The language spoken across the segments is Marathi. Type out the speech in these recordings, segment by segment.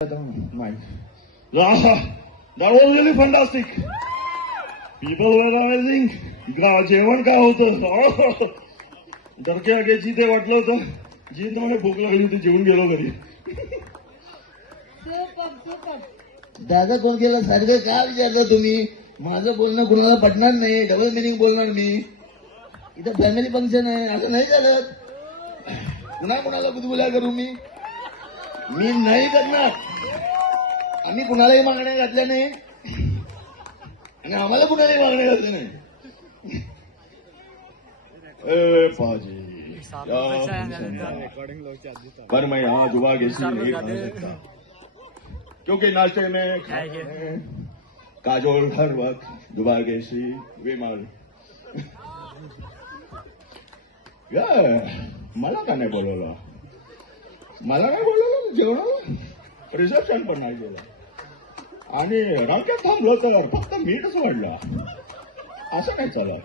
Nice. That was really fantastic. People were amazing. जेवण काय होतं डरके आगे जिथे वाटलं होतं जिथे मला भूक लागली होती जेवून गेलो घरी. दादा कोण केलं सारखं का विचारलं तुम्ही? माझं बोलणं कोणाला पटणार नाही. डबल मिनिंग बोलणार मी. इथं फॅमिली फंक्शन आहे असं नाही चालत. पुन्हा कुणाला बुजबुल्या करू मी नाही करणार. आम्ही कुणालाही मागण्या घातल्या नाही आणि आम्हाला कुणालाही मागण्या घातल्या नहीं. पर मैं यहाँ दुआ कैसी नहीं खा सकता क्योंकि नाश्ते में काजोल हर वक्त दुआ कैसी विमल मला का नाही बोलवलं जेवणाला रिसेप्शन पण नाही गेलं आणि रांगेत थांबलो तर फक्त मीठच वाढला. असं नाही चालत.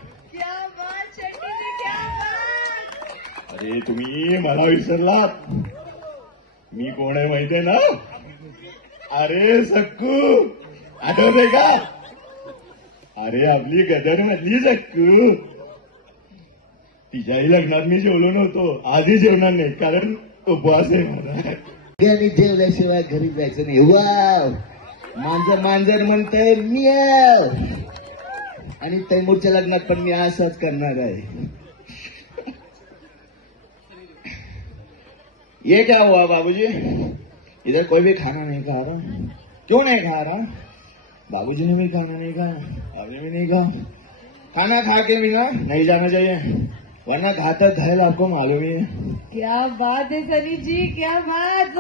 अरे तुम्ही मला विसरलात. मी कोण आहे माहितीये ना? अरे सक्कू आठवते का? अरे आपली गदर मधली सक्कू. तिच्याही लग्नात मी जेवलो नव्हतो. आधी जेवणार नाही कारण उपवास आहे मला. आणि जेवल्याशिवाय घरी जायचं नाही. वाव मांजर म्हणतंय मियाव. आणि तैमूरच्या लग्नात पण मी असंच करणार आहे. ये क्या हुआ बाबूजी? इधर कोई भी खाना नहीं खा रहा. क्यों नहीं खा रहा? बाबूजी ने भी खाना नहीं खाया, आपने भी नहीं खा. खाना खा के भी ना नहीं जाना चाहिए वरना घातक घायल आपको मालूम ही है. क्या बात है सनी जी, क्या बात.